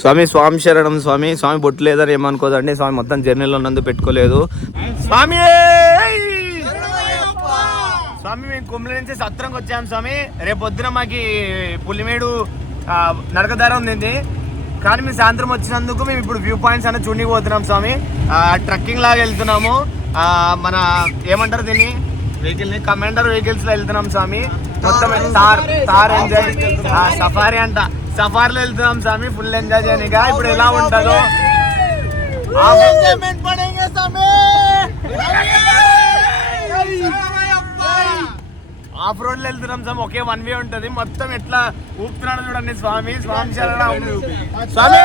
స్వామి స్వామి శరణం స్వామి. స్వామి బొట్టు లేదని ఏమనుకోదండి. స్వామి మొత్తం జర్నీలో నందు పెట్టుకోలేదు. స్వామి స్వామి మేము కుమ్మిడి నుంచి సత్రంకి వచ్చాము స్వామి. రేపు పొద్దున మాకి పులిమేడు నడకదార ఉంది, కానీ మేము సాయంత్రం వచ్చినందుకు మేము ఇప్పుడు వ్యూ పాయింట్స్ అనేది చూడడానికి పోతున్నాం స్వామి. ట్రక్కింగ్ లాగా వెళ్తున్నాము. మన ఏమంటారు దీన్ని, వెహికల్ని కమాండర్ వెహికల్స్లో వెళ్తున్నాం స్వామి. మొత్తం తార్ ఎంజాయ్, సఫారీ అంట, సఫారీలో వెళ్తున్నాం స్వామి. Full enjoy చేయనిగా. ఇప్పుడు ఎలా ఉంటుందో ఆఫ్ రోడ్ లో వెళ్తున్నాం స్వామి. ఒకే వన్ వే ఉంటది. మొత్తం ఎట్లా ఊపుతున్నాడు చూడండి స్వామి. స్వామి శరణం స్వామి.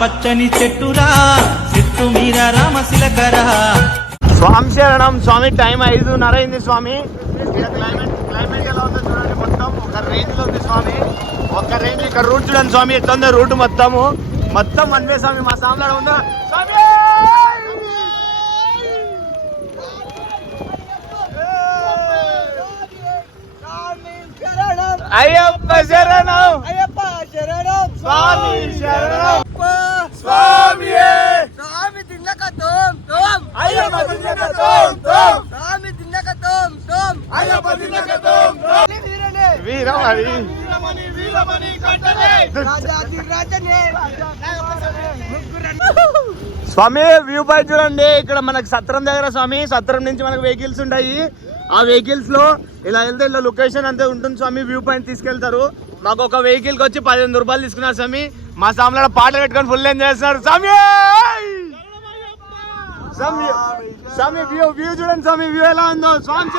పచ్చని చెట్టురా చెట్టు మీర రామశిలకరా. స్వామి శరణం స్వామి. టైం 5:30 అయింది స్వామి. క్లైమేట్ ఎలా ఉందో చూడండి. మొత్తం ఒక రేంజ్ లో ఉంది స్వామి. ఒక రేంజ్. ఇక్కడ రూట్ చూడండి స్వామి ఎట్లా ఉందో. రూట్ మొత్తం వన్ వే స్వామి. మా సామ్లాడ ఉందా స్వామి. అయ్యప్ప శరణం, అయ్యప్ప శరణం, స్వామి శరణం, స్వామి స్వామి దిన్నకతోం తోం, అయ్యప్ప దిన్నకతోం తోం, స్వామి దిన్నకతోం తోం, అయ్యప్ప దిన్నకతోం తోం. వీరమణి వీరమణి వీరమణి కట్టలే రాజాది రాజనే స్వామి. వ్యూ పాయింట్ చూడండి. ఇక్కడ మనకు సత్రం దగ్గర స్వామి. సత్రం నుంచి మనకు వెహికల్స్ ఉంటాయి. ఆ వెహికల్స్ లో ఇలా వెళ్తే ఇలా లొకేషన్ అంతే ఉంటుంది స్వామి. వ్యూ పాయింట్ తీసుకెళ్తారు. మాకు ఒక వెహికల్ కి వచ్చి 15 రూపాయలు తీసుకున్నారు స్వామి. మా సామ్లో పాటలు పెట్టుకొని ఫుల్ ఎంజాయ్ చేస్తున్నారు స్వామి. స్వామి వ్యూ చూడండి స్వామి. వ్యూ ఎలా ఉందో స్వామి.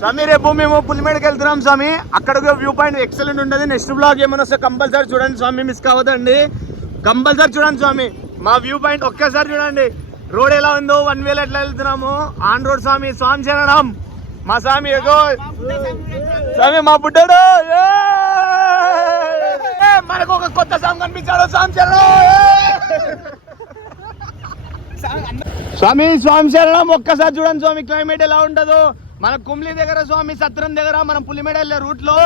స్వామి రేపు మేము పులిమేడకి వెళ్తున్నాం స్వామి. అక్కడ వ్యూ పాయింట్ ఎక్సలెంట్ ఉంటుంది. నెక్స్ట్ బ్లాగ్ ఏమైనా వస్తే కంపల్సరీ చూడండి స్వామి. మిస్ కావద్దండి. కంపల్సరీ చూడండి స్వామి. మా వ్యూ పాయింట్ ఒక్కసారి చూడండి. రోడ్ ఎలా ఉందో, వన్ వేలో ఎట్లా వెళ్తున్నాము. ఆన్ రోడ్ స్వామి. స్వామి శరణం మా స్వామి. ఎగో స్వామి మా బుడ్డాడు. మనకు ఒక కొత్త సాంగ్ కనిపించాడు. స్వామి శరణం స్వామి. స్వామి శరణం. ఒక్కసారి చూడండి స్వామి క్లైమేట్ ఎలా ఉంటుందో. మన కుమ్లి దగ్గర స్వామి, సత్రం దగ్గర, మనం పులిమేడ వెళ్ళే రూట్ లో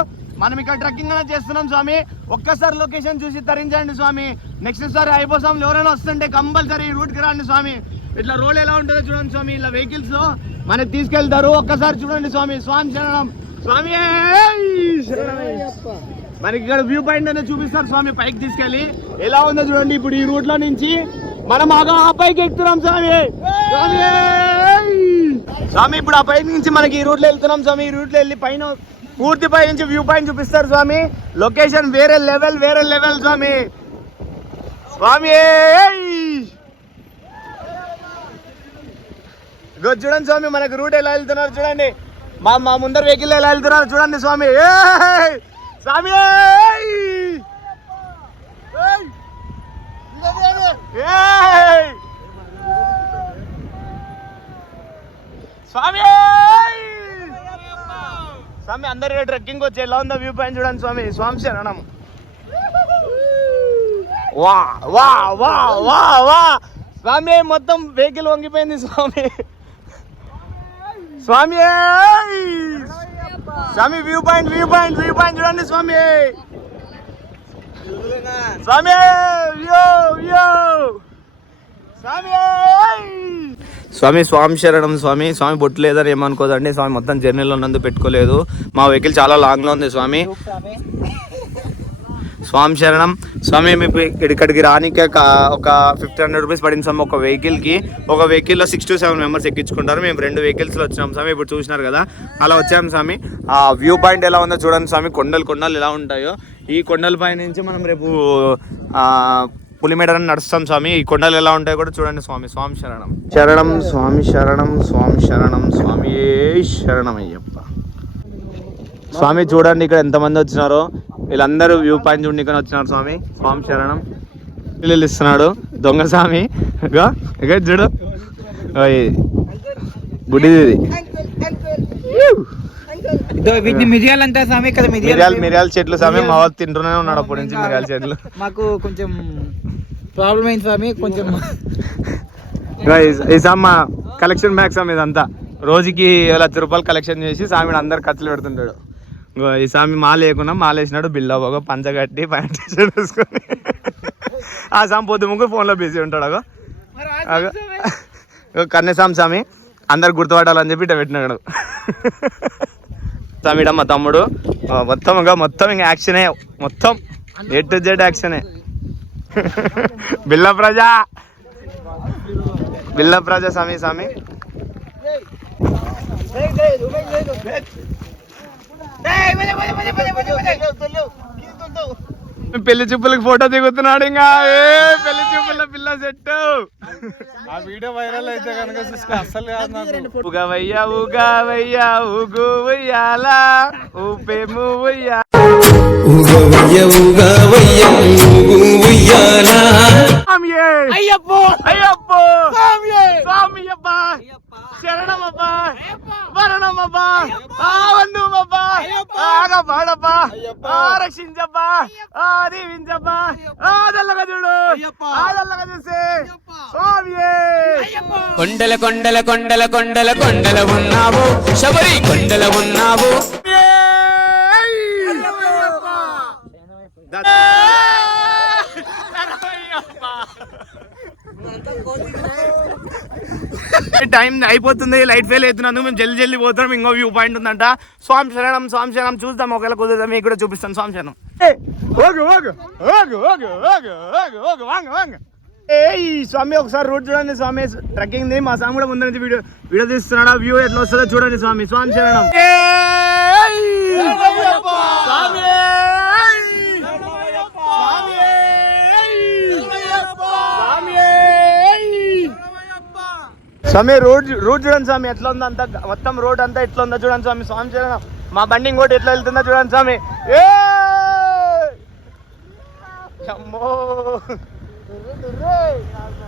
మనం ఇక్కడ ట్రెక్కింగ్ అనేది చేస్తున్నాం స్వామి. ఒక్కసారి లొకేషన్ చూసి తరించండి స్వామి. నెక్స్ట్ సారి అయిపోసాం ఎవరైనా వస్తుంటే కంపల్సరీ రూట్ కి రండి స్వామి. ఇట్లా రోడ్ ఎలా ఉంటుందో చూడండి స్వామి. ఇలా వెహికల్స్ లో మనకి తీసుకెళ్తారు. ఒక్కసారి చూడండి స్వామి. స్వామి శరణం స్వామి. మనకి ఇక్కడ వ్యూ పాయింట్ అనేది చూపిస్తారు స్వామి. పైకి తీసుకెళ్ళి ఎలా ఉందో చూడండి. ఇప్పుడు ఈ రూట్ లో నుంచి మనం ఆ పైకి ఎక్కుతున్నాం స్వామి. స్వామి స్వామి ఇప్పుడు ఆ పైకి నుంచి మనకి ఈ రూట్ లో వెళ్తున్నాం స్వామి. ఈ రూట్ లో వెళ్ళి పైన పూర్తి పై నుంచి వ్యూ పాయింట్ చూపిస్తారు స్వామి. లొకేషన్ వేరే లెవెల్ స్వామి. స్వామి చూడండి స్వామి. మనకు రూట్ ఎలా వెళ్తున్నారు చూడండి. మా ముందర వెహికల్ ఎలా వెళ్తున్నారు చూడండి స్వామి. స్వామి స్వామి స్వామి. అందరు ట్రెక్కింగ్ వచ్చి ఎలా ఉందో వ్యూ పాయింట్ చూడండి స్వామి. స్వామి శరణం. వా వా వా వా వా స్వామి. మొత్తం వెహికల్ వంగిపోయింది స్వామి. స్వామి స్వామి వ్యూ పాయింట్ చూడండి స్వామి. స్వామి స్వామి స్వామి శరణం స్వామి. స్వామి బొట్టు లేదని ఏమనుకోదండి. స్వామి మొత్తం జర్నీలో నందు పెట్టుకోలేదు. మా వెహికల్ చాలా లాంగ్ లో ఉంది స్వామి. స్వామి శరణం స్వామి. మేము ఇక్కడికి రానికే ఒక 1500 రూపీస్ పడింది స్వామి. ఒక వెహికల్లో 6 to 7 మెంబర్స్ ఎక్కించుకుంటారు. మేము 2 వెహికల్స్లో వచ్చినాం స్వామి. ఇప్పుడు చూసినారు కదా అలా వచ్చాము స్వామి. ఆ వ్యూ పాయింట్ ఎలా ఉందో చూడండి స్వామి. కొండలు ఎలా ఉంటాయో. ఈ కొండల పై నుంచి మనం రేపు పులిమేడ నడుస్తాం స్వామి. ఈ కొండలు ఎలా ఉంటాయో కూడా చూడండి స్వామి. స్వామి శరణం శరణం స్వామి. శరణం స్వామి. శరణం స్వామి. శరణం అయ్యప్ప స్వామి. చూడండి ఇక్కడ ఎంతమంది వచ్చినారో. వీళ్ళందరూ వ్యూ పాయింట్ చూడడానికి వచ్చినారు స్వామి. స్వామి శరణం. పిల్లలు ఇస్తున్నాడు దొంగ స్వామి. ఇక చూడు బుడ్డిది. వీటిని మిరియాలు అంటారు స్వామి. ఇక్కడ మిరియాల చెట్లు స్వామి. మా వాళ్ళు తింటూనే ఉన్నాడు అప్పటి నుంచి మిరియాల చెట్లు. మాకు కొంచెం ప్రాబ్లం అయింది స్వామి కొంచెం. ఈ సామ కలెక్షన్ బ్యాగ్ స్వామి. ఇదంతా రోజుకి 1,00,000 రూపాయలు కలెక్షన్ చేసి స్వామి అందరు ఖర్చులు పెడుతుంటాడు. ఈ స్వామి మాల వేయకుండా మాల వేసినాడు బిల్లా బాగా పంచగట్టి ప్యాంట్ షర్ట్ వేసుకొని. ఆ స్వామి పొద్దు ముగ్గురు ఫోన్లో బిజీ ఉంటాడు. అగో కన్యస్వామి స్వామి అందరు గుర్తుపట్టాలని చెప్పి ఇట్లా పెట్టినాడు స్వామి. మా తమ్ముడు మొత్తం ఇంకా యాక్షనే, మొత్తం A to Z యాక్షనే. బిల్ల ప్రజా స్వామి స్వామి. పెళ్లి చూపులకి ఫోటో దిగుతున్నాడు. ఇంకా పెళ్లి చూపుల పిల్ల సెట్. ఆ వీడియో వైరల్ అయితే కనుక అసలు ఉగవయ్యా ఉగవయ్యా ఉగు ఉయ్యాలా ఊపేము ఉయ్యా అయ్యప్పో అయ్యప్పో స్వామియప్ప శరణమప్ప వరణమప్ప వందుమప్ప ఆగపాడప్ప రక్షించప్ప దీవించప్ప ఆదల్లగా చూడు ఆదల్లగా చూసే స్వామియే. కొండల కొండల కొండల కొండల కొండల ఉన్నావు శబరి కొండల ఉన్నావు. టైం అయిపోతుంది, లైట్ ఫెయిల్ అవుతున్నందుకు మేము జల్దీ పోతున్నాం. ఇంకో వ్యూ పాయింట్ ఉందంట. స్వామి శరణం చూద్దాం, ఒకవేళ కుదురుదాం మీకు కూడా చూపిస్తాను. స్వామి శరణం. స్వామి ఒకసారి రూట్ చూడండి స్వామి. ట్రెక్కింగ్ ది మా స్వామి కూడా ముందు నుంచి వీడియో తీస్తున్నాడు. వ్యూ ఎట్లా వస్తుందో చూడండి స్వామి. స్వామి శరణం. స్వామి రూట్ చూడండి స్వామి ఎట్లా ఉందో అంతా, మొత్తం రోడ్ అంతా ఎట్లా ఉందో చూడండి స్వామి. స్వామి శరణం. మా బండి ఇంకోటి ఎట్లా వెళ్తుందో చూడండి స్వామి. అమ్మో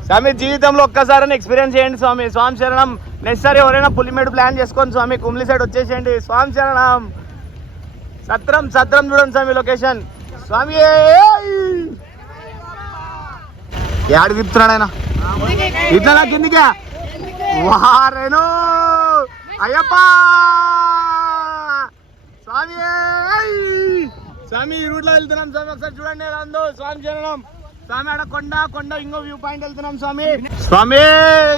స్వామి జీవితంలో ఒక్కసారి ఎక్స్పీరియన్స్ చేయండి స్వామి. స్వామి శరణం. నెక్స్ట్ సారి ఎవరైనా పులిమేడు ప్లాన్ చేసుకోండి స్వామి. కుమ్లి సైడ్ వచ్చేసేయండి. స్వామి శరణం. సత్రం చూడండి స్వామి లొకేషన్. స్వామి ఏడు తిప్పుతున్నాడు ఆయన ఇట్లా నాకు కిందికా వారేను అయ్యప్ప స్వామి. స్వామి ఈ రూట్ లో వెళ్తున్నాం స్వామి. ఒకసారి చూడండి ఎలా ఉందో. స్వామి శరణం. స్వామి ఆడ కొండ ఇంకో వ్యూ పాయింట్ వెళ్తున్నాం స్వామి.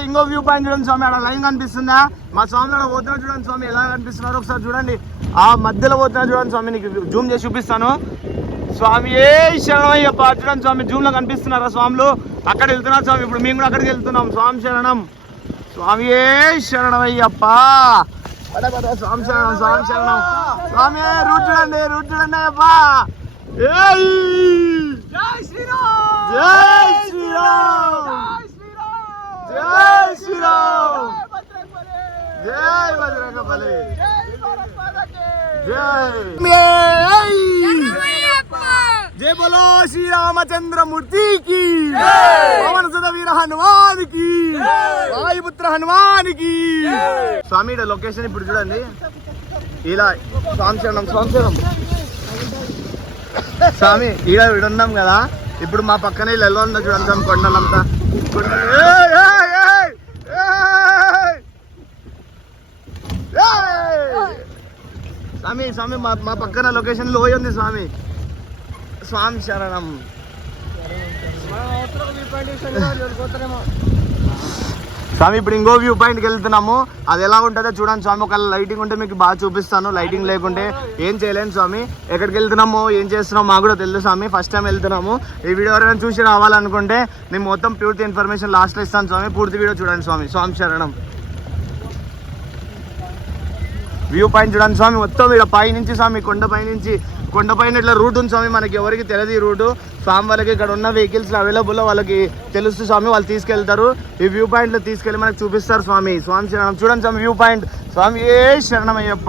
ఇంకో వ్యూ పాయింట్ చూడండి స్వామి. ఆడ లైన్ కనిపిస్తుందా? మా స్వామి ఆడ పోతున్నా చూడండి స్వామి ఎలా కనిపిస్తున్నారు ఒకసారి చూడండి. ఆ మధ్యలో పోతున్నా చూడండి స్వామి. నీకు జూమ్ చేసి చూపిస్తాను. స్వామి శరణమయ్యప్ప చూడండి స్వామి. జూమ్ లో కనిపిస్తున్నారా స్వాములు? అక్కడ వెళ్తున్నారు స్వామి. ఇప్పుడు మేము కూడా అక్కడికి వెళ్తున్నాం. స్వామి శరణం. స్వామి శరణమయ్యప్ప. స్వామి శరణం. స్వామి శరణం. స్వామి రూట్ చూడండి అయ్యప్ప. జై శ్రీరామ్. జై శ్రీరామ్. జై శ్రీరామ్. జై బజరంగబలి. జై బోలో శ్రీరామచంద్రమూర్తి కి, పవన సుత వీర హనుమాన్ కి, వాయుపుత్ర హనుమాన్ కి. స్వామి లొకేషన్ ఇప్పుడు చూడండి ఇలా. స్వామి శరణం. స్వామి ఈడ ఉన్నాం కదా. ఇప్పుడు మా పక్కనే ఎలా ఉందో చూడండి స్వామి. కొండలంతా స్వామి మా పక్కన లొకేషన్ లోయ ఉంది స్వామి. స్వామి శరణం. స్వామి ఇప్పుడు ఇంకో వ్యూ పాయింట్కి వెళ్తున్నాము. అది ఎలా ఉంటుందో చూడండి స్వామి. ఒకవేళ లైటింగ్ ఉంటే మీకు బాగా చూపిస్తాను. లైటింగ్ లేకుంటే ఏం చేయలేను స్వామి. ఎక్కడికి వెళ్తున్నామో ఏం చేస్తున్నామో మాకు కూడా తెలుసు స్వామి. ఫస్ట్ టైం వెళ్తున్నాము. ఈ వీడియో ఎవరైనా చూసి రావాలనుకుంటే నేను మొత్తం పూర్తి ఇన్ఫర్మేషన్ లాస్ట్లో ఇస్తాను స్వామి. పూర్తి వీడియో చూడండి స్వామి. స్వామి శరణం. వ్యూ పాయింట్ చూడండి స్వామి. మొత్తం ఇక్కడ పైనుంచి స్వామి కొండపైన ఇట్లా రూట్ ఉంది స్వామి. మనకి ఎవరికి తెలియదు ఈ రూటు. స్వామి వాళ్ళకి ఇక్కడ ఉన్న వెహికల్స్ అవైలబుల్ వాళ్ళకి తెలుసు స్వామి. వాళ్ళు తీసుకెళ్తారు. ఈ వ్యూ పాయింట్లో తీసుకెళ్ళి మనకి చూపిస్తారు స్వామి. స్వామి శరణం. చూడండి స్వామి వ్యూ పాయింట్. స్వామి శరణమయ్యప్ప.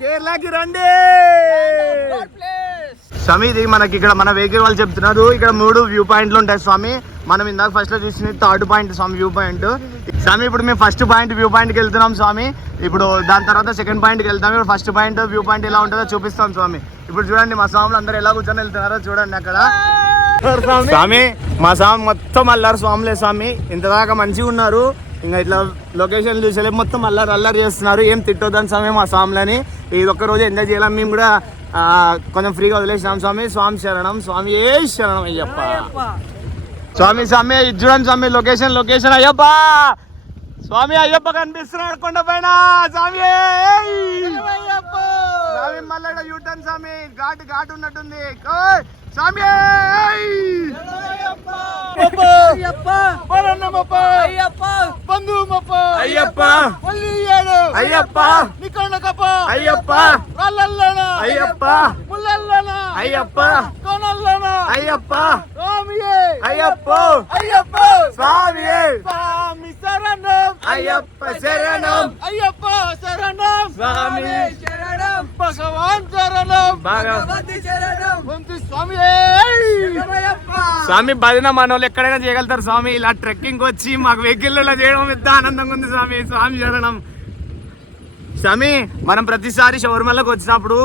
కేరళకి రండి స్వామి. ఇది మనకి ఇక్కడ మన వెహికల్ వాళ్ళు చెప్తున్నారు. ఇక్కడ 3 వ్యూ పాయింట్లు ఉంటాయి స్వామి. మనం ఇందాక ఫస్ట్ లో చూసిన థర్డ్ పాయింట్ స్వామి వ్యూ పాయింట్. స్వామి ఇప్పుడు మేము ఫస్ట్ పాయింట్ వ్యూ పాయింట్కి వెళ్తున్నాం స్వామి. ఇప్పుడు దాని తర్వాత సెకండ్ పాయింట్కి వెళ్తాం. ఇప్పుడు ఫస్ట్ పాయింట్ వ్యూ పాయింట్ ఎలా ఉంటుందో చూపిస్తాం స్వామి. ఇప్పుడు చూడండి మా స్వాములు అందరూ ఎలా కూర్చొని వెళ్తున్నారో చూడండి అక్కడ. స్వామి మా స్వామి మొత్తం అల్లారు స్వాములే స్వామి. ఇంతదాకా మంచిగా ఉన్నారు, ఇంకా ఇట్లా లొకేషన్ చూసే మొత్తం అల్లరి చేస్తున్నారు. ఏం తిట్టొద్దని స్వామి మా స్వాములని. ఇది ఒక్కరోజు ఎంజాయ్ చేయాలి. మేము కూడా కొంచెం ఫ్రీగా వదిలేసినాం స్వామి. స్వామి శరణం, స్వామి ఏ శరణం అయ్యప్ప. స్వామి స్వామి ఇది చూడండి స్వామి, లొకేషన్ అయ్యప్ప. స్వామి అయ్యప్ప కనిపిస్తున్నాడు కొండ పైన. స్వామి స్వామి మళ్ళీ యూటర్న్ స్వామి, ఘాటు ఉన్నట్టుంది స్వామి. అయ్యప్ప అయ్యప్ప అయ్యప్ప అయ్యప్ప అయ్యప్ప అయ్యప్ప అయ్యప్ప స్వామి శరణం అయ్యప్ప శరణం అయ్యప్ప శరణం స్వామి శరణం భగవాన్ శరణం భగవతి శరణం స్వామి. స్వామి భజన మనోళ్ళు ఎక్కడైనా చేయగలుగుతారు స్వామి. ఇలా ట్రెక్కింగ్ వచ్చి మాకు వెహికల్ చేయడం ఎంత ఆనందంగా ఉంది స్వామి. స్వామి శరణం. స్వామి మనం ప్రతిసారి శబరిమలకు వచ్చినప్పుడు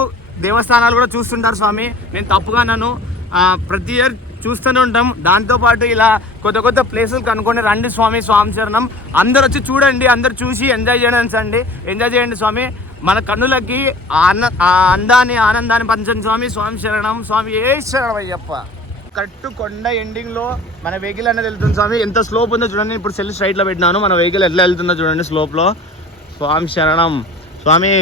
దేవస్థానాలు కూడా చూస్తుంటారు స్వామి. నేను తప్పుగా నన్ను ప్రతి ఇయర్ చూస్తూనే ఉంటాం. దాంతోపాటు ఇలా కొత్త ప్లేసులు కనుక్కొని రండి స్వామి. స్వామి శరణం. అందరు వచ్చి చూడండి, అందరు చూసి ఎంజాయ్ చేయండి స్వామి. మన కన్నులకి అందాన్ని ఆనందాన్ని పంచండి స్వామి. స్వామి శరణం, స్వామి ఏ శరణం అయ్యప్ప. కట్టు కొండ ఎండింగ్ లో మన వెహికల్ అనేది వెళ్తుంది స్వామి. ఎంత స్లోప్ ఉందో చూడండి. ఇప్పుడు సెల్ స్ట్రైట్ లో పెట్టినాను, మన వెహికల్ ఎట్లా వెళ్తుందో చూడండి స్లోప్ లో. స్వామి శరణం. స్వామి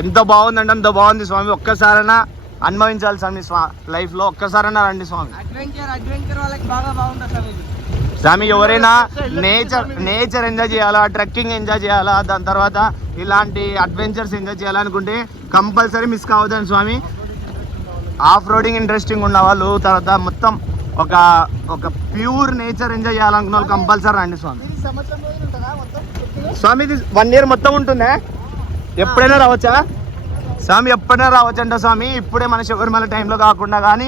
ఎంత బాగుందంటే అంత బాగుంది స్వామి. ఒక్కసారైనా అనుభవించాలి స్వామి లైఫ్ లో. ఒక్కసారైనా రండి స్వామి. అడ్వెంచర్ వాళ్ళకి బాగా బాగుంటుంది స్వామి. ఎవరైనా నేచర్ ఎంజాయ్ చేయాలా, ట్రెక్కింగ్ ఎంజాయ్ చేయాలా, దాని తర్వాత ఇలాంటి అడ్వెంచర్స్ ఎంజాయ్ చేయాలనుకుంటే కంపల్సరీ మిస్ కావద్దండి స్వామి. ఆఫ్ రోడింగ్ ఇంట్రెస్టింగ్ ఉన్న వాళ్ళు, తర్వాత మొత్తం ఒక ప్యూర్ నేచర్ ఎంజాయ్ చేయాలనుకున్న వాళ్ళు కంపల్సరీ రండి స్వామి. స్వామి ఇది 1 year మొత్తం ఉంటుందా? ఎప్పుడైనా రావచ్చా స్వామి? ఎప్పుడైనా రావచ్చంట స్వామి. ఇప్పుడే మన శబరిమల టైంలో కాకుండా కానీ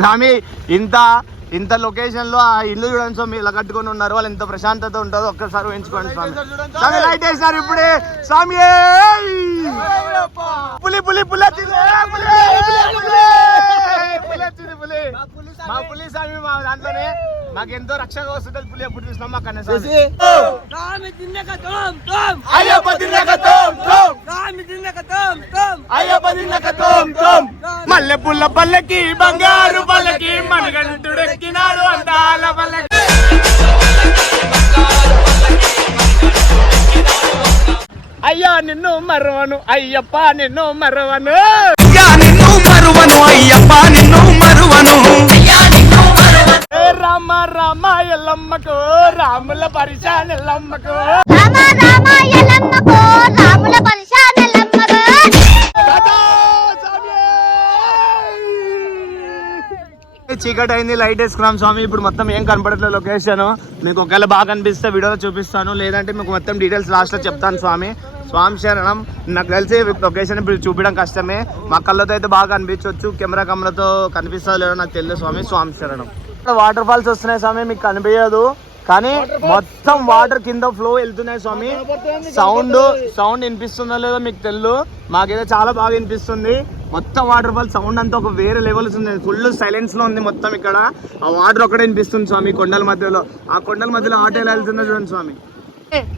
స్వామి ఇంత లొకేషన్ లో ఆ ఇల్లు చూడండి స్వామి, ఇలా కట్టుకొని ఉన్నారు. వాళ్ళు ఎంత ప్రశాంతత ఉంటుందో ఒక్కసారి ఊహించుకోండి స్వామి. స్వామి లైట్ వేసినారు ఇప్పుడే స్వామి. పులి పులి పులి మా పులి స్వామి. మా దాంట్లోనే మాకు ఎంతో రక్షణ వస్తుంది పులి. ఎప్పుడు చూసినాం మాకు అన్న స్వామి. మల్లె పుల్ల పల్లకి బంగారు పల్లకి మనగంటుడెక్కినాడు అందాల పల్లకి. అయ్యా నిన్ను మరవను అయ్యప్ప నిన్ను మరవను. అయ్యప్ప నిన్ను మరువను. రామ రామ ఎల్లమ్మకు రాముల పరిశాన్ ఎల్లమ్మకు. చీకటి అయింది, లైట్ వేసుకున్నాం స్వామి. ఇప్పుడు మొత్తం ఏం కనపడట్లేదు లొకేషన్. మీకు ఒకవేళ బాగా కనిపిస్తే వీడియోలో చూపిస్తాను, లేదంటే మీకు మొత్తం డీటెయిల్స్ లాస్ట్లో చెప్తాను స్వామి. స్వామి శరణం. నాకు తెలిసి లొకేషన్ ఇప్పుడు చూపించడం కష్టమే. మా కళ్ళతో అయితే బాగా కనిపించవచ్చు, కెమెరాతో కనిపిస్తుందో లేదో నాకు తెలియదు స్వామి. స్వామి శరణం. వాటర్ ఫాల్స్ వస్తున్నాయి స్వామి, మీకు కనిపించదు కానీ మొత్తం వాటర్ కింద ఫ్లో వెళ్తున్నాయి స్వామి. సౌండ్ వినిపిస్తుందో లేదో మీకు తెలియదు, మాకైతే చాలా బాగా వినిపిస్తుంది. మొత్తం వాటర్ ఫాల్ సౌండ్ అంతా ఒక వేరే లెవెల్స్ ఉంది. ఫుల్ సైలెన్స్ లో ఉంది మొత్తం. ఇక్కడ ఆ వాటర్ ఒకటే వినిపిస్తుంది స్వామి కొండల మధ్యలో. ఆ కొండల మధ్యలో ఆటో ఎలా వెళ్తుందో చూడండి స్వామి.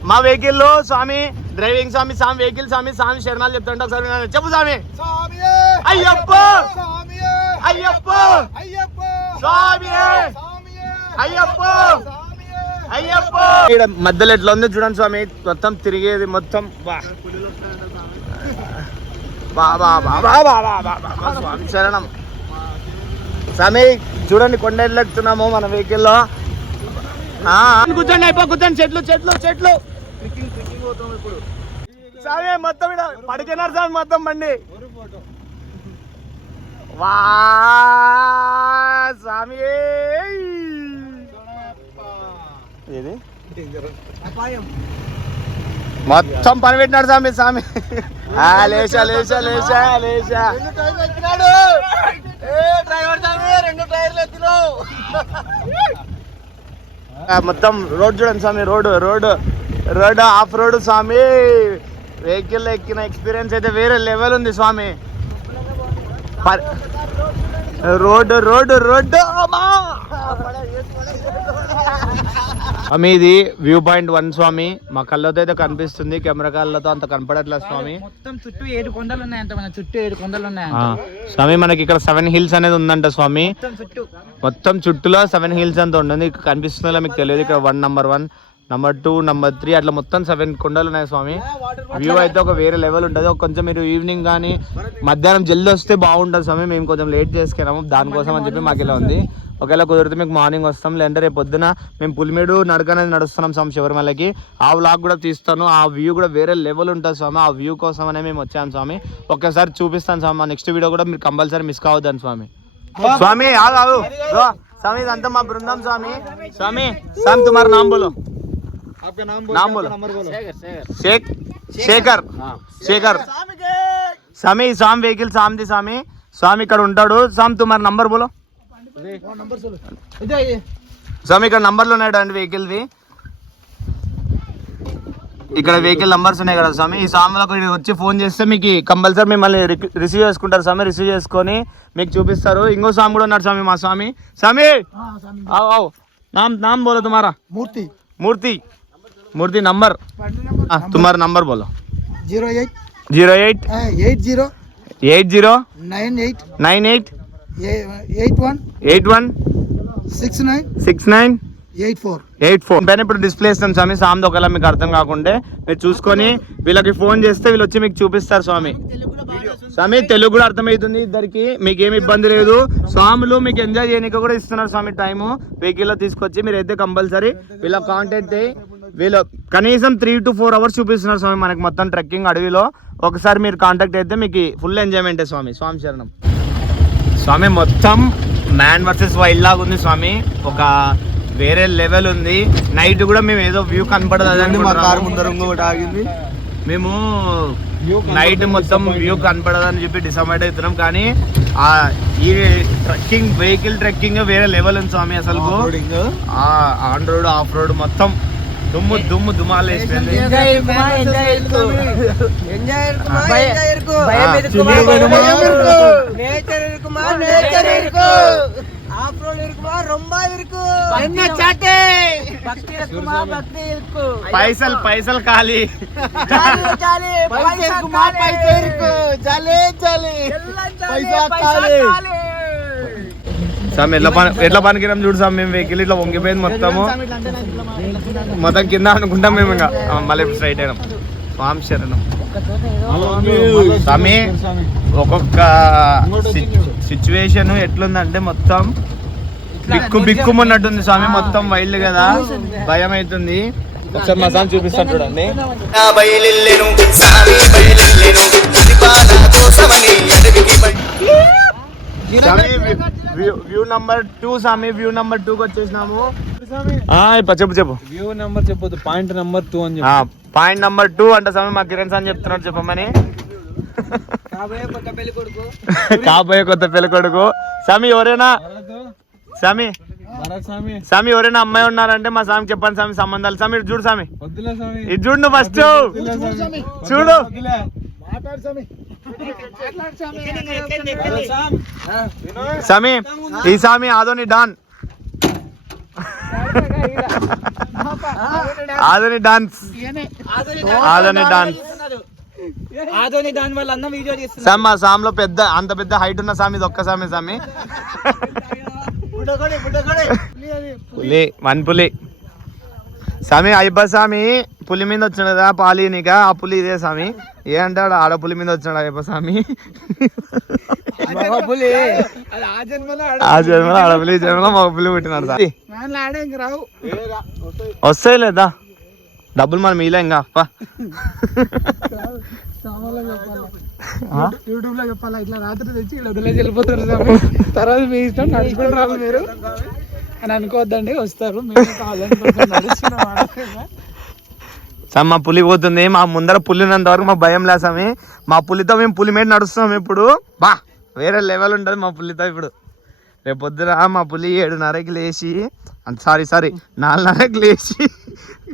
మా వెహికల్ లో స్వామి డ్రైవింగ్ స్వామి. వెహికల్ స్వామి శరణాలు చెప్తుంటే ఒకసారి చెప్పు స్వామి. అయ్యప్ప అయ్యప్ప స్వామి అయ్యప్ప అయ్యప్ప. ఇక్కడ మధ్యలో ఎట్లా ఉంది చూడండి స్వామి. మొత్తం తిరిగేది మొత్తం స్వామి శరణం. స్వామి చూడండి కొండ ఎట్లా ఎక్కుతున్నాము మన వెహికల్లో. కూర్చోండి కూర్చోండి. చెట్లు స్వామి మొత్తం ఇక్కడ పడికినారు స్వామి మొత్తం బండి. వా స్వామి ఏది మొత్తం పని పెట్టినాడు స్వామి స్వామి లేచా లేచా లేచా లేచా మొత్తం రోడ్ చూడండి స్వామి రోడ్ ఆఫ్ రోడ్ స్వామి వెహికల్ ఎక్కిన ఎక్స్పీరియన్స్ అయితే వేరే లెవెల్ ఉంది స్వామి రోడ్ స్వామి ఇది వ్యూ పాయింట్ 1 స్వామి మా కళ్ళతో అయితే కనిపిస్తుంది కెమెరా కళ్ళతో అంత కనపడట్లేదు స్వామి మొత్తం చుట్టూ 7 కొండలు ఉన్నాయంట మన చుట్టూ 7 కొండలు ఉన్నాయంట స్వామి మనకి ఇక్కడ 7 హిల్స్ అనేది ఉందంట స్వామి మొత్తం చుట్టూలో 7 హిల్స్ అంత ఉంటుంది కనిపిస్తుందో మీకు తెలియదు ఇక్కడ 1 నెంబర్ 1 నెంబర్ 2 నెంబర్ 3 అట్లా మొత్తం 7 కొండలు ఉన్నాయి స్వామి వ్యూ అయితే ఒక వేరే లెవెల్ ఉంటుంది కొంచెం మీరు ఈవినింగ్ కానీ మధ్యాహ్నం జల్దీ వస్తే బాగుంటుంది స్వామి మేము కొంచెం లేట్ చేసుకున్నాము దానికోసం అని చెప్పి మాకు ఇలా ఉంది ఒకవేళ కుదిరితే మీకు మార్నింగ్ వస్తాం లేదంటే రేపు పొద్దున మేము పులిమేడు నడక అనేది నడుస్తున్నాం స్వామి శబరిమలకి ఆ వ్లాగ్ కూడా తీస్తాను ఆ వ్యూ కూడా వేరే లెవెల్ ఉంటుంది స్వామి ఆ వ్యూ కోసం అనే మేము వచ్చాము స్వామి ఒక్కసారి చూపిస్తాను స్వామి మా నెక్స్ట్ వీడియో కూడా మీరు కంపల్సరీ మిస్ కావద్దని స్వామి స్వామి ఆగు స్వామి ఇదంతా మా బృందం స్వామి స్వామి స్వామి తుమారా నామ్ బోలో नाम बोलो శేఖర్ స్వామి స్వామి వెహికల్ సామ్ది స్వామి ఇక్కడ ఉంటాడు స్వామి తుమారా నంబర్ బోలో స్వామి ఇక్కడ నంబర్లు ఉన్నాడు అండి వెహికల్వి ఇక్కడ వెహికల్ నంబర్స్ ఉన్నాయి కదా స్వామి ఈ స్వామిలోకి వచ్చి ఫోన్ చేస్తే మీకు కంపల్సరీ మిమ్మల్ని రిసీవ్ చేసుకుంటారు స్వామి రిసీవ్ చేసుకొని మీకు చూపిస్తారు ఇంకో స్వామి కూడా ఉన్నాడు స్వామి మా స్వామి నామ్ బోలో తుమారా मूर्ति नंबर तुम्हारा नंबर बोलो 08 80 98 81 69 84 పైన ఇప్పుడు డిస్ప్లే ఇస్తాం స్వామి సామ్ది ఒకవేళ మీకు అర్థం కాకుంటే మీరు చూసుకొని వీళ్ళకి ఫోన్ చేస్తే వీళ్ళు వచ్చి మీకు చూపిస్తారు స్వామి తెలుగు కూడా అర్థమవుతుంది ఇద్దరికి మీకు ఏమి ఇబ్బంది లేదు స్వాములు మీకు ఎంజాయ్ చేయడానికి కూడా ఇస్తున్నారు స్వామి టైము వెహికల్లో తీసుకొచ్చి మీరు అయితే కంపల్సరీ వీళ్ళ కాంటాక్ట్ అయ్యి వీళ్ళు కనీసం 3 to 4 hours చూపిస్తున్నారు స్వామి మనకి మొత్తం ట్రెక్కింగ్ అడవిలో ఒకసారి మీరు కాంటాక్ట్ అయితే మీకు ఫుల్ ఎంజాయ్మెంటే స్వామి శరణం స్వామి మొత్తం మ్యాన్ వర్సెస్ వైల్డ్ లాగా ఉంది స్వామి ఒక వేరే లెవెల్ ఉంది నైట్ కూడా మేము ఏదో వ్యూ కనపడదు మేము నైట్ మొత్తం వ్యూ కనపడదని చెప్పి డిసప్పాయింట్ అవుతున్నాం కానీ ఈ ట్రెక్కింగ్ వెహికల్ ట్రెక్కింగ్ వేరే లెవెల్ ఉంది స్వామి అసలు ఆన్ రోడ్ ఆఫ్ రోడ్ మొత్తం దుమ్మాలు వేసిపోయింది పైసలు ఖాళీ స్వామి ఎట్లా పనికిరాం చూడు స్వామి మేము వెహికల్ ఇట్లా వంగిపోయింది మొత్తం కింద అనుకుంటాం మేము ఇంకా మళ్ళీ స్ట్రైట్ అయినాం స్వామి శరణం స్వామి ఒక్కొక్క సిచ్యువేషన్ ఎట్లుందంటే మొత్తం బిక్కుమన్నట్టుంది స్వామి మొత్తం వైల్డ్ కదా భయం అవుతుంది ఒకసారి మా స్వామి చూపిస్తాను చూడండి వ్యూ నంబర్ 2 స్వామి వ్యూ నంబర్ 2 కి వచ్చేసినాము చెప్పు వ్యూ నెంబర్ చెప్పొద్దు పాయింట్ నెంబర్ 2 అని పాయింట్ నెంబర్ 2 అంట స్వామి మా కిరణ్ సార్ చెప్తున్నారు చెప్పమని కాబోయే కొత్త పెళ్లి కొడుకు స్వామి ఎవరైనా స్వామి ఎవరైనా అమ్మాయి ఉన్నారంటే మా స్వామి చెప్పండి స్వామి సంబంధాలు స్వామి ఇటు చూడు స్వామి ఇది చూడు నువ్వు ఫస్ట్ చూడు స్వామి ఈ స్వామి ఆదోని డాన్ ఆదోని డాన్స్ వాళ్ళ అన్న వీడియో చేస్తున్నారు స్వామి మా స్వామిలో అంత పెద్ద హైట్ ఉన్న స్వామి ఇది ఒక్క స్వామి పులి స్వామి అయ్యప్ప స్వామి పులి మీద వచ్చినాడు కదా పాలినిక ఆ పులి ఇదే స్వామి ఏ అంటాడు ఆడపులి మీద వచ్చినాడు అయ్యప్ప స్వామి ఆ జన్మలో ఆడపులి జన్మలో మగ పులి పుట్టినాడు వస్తాయి లేదా డబ్బులు మనం ఇలా ఇంకా యూట్యూబ్ లో చెప్పాలా ఇట్లా రాత్రి తెచ్చి ఇక్కడ వదిలేసి వెళ్ళిపోతారు తర్వాత మీ ఇష్టం నడుచుకుని రాదు మీరు అని అనుకోవద్దండి వస్తారు మేము కావాలని సార్ మా పులి పోతుంది, మా ముందర పులి ఉన్నంత వరకు మా భయం లేదు స్వామి. మా పులితో మేము పులి మీద నడుస్తున్నాం ఇప్పుడు. బా వేరే లెవెల్ ఉంటుంది మా పులితో ఇప్పుడు. రేపు పొద్దున మా పులి 7:30కి లేచి, సారీ 4:30కి లేచి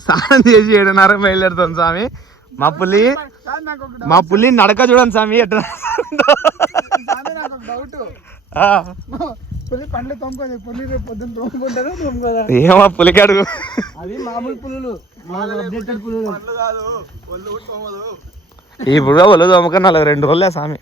స్నానం చేసి 7:30కి బయలుదేరుతాం స్వామి. మా పులి నడక చూడండి స్వామి ఎట్లా. నాకు ఒక డౌట్, పులి పండ్లు తోముకోదు, పులి రేపు పొద్దున్న తోముకుంటారా తోముకోదా? ఏమో పులికి అడుగు. అవి మామూలు పులులు, అప్డేటెడ్ పులులు. ఇప్పుడు ఒళ్ళు తోముకొని 2 రోజులే స్వామి.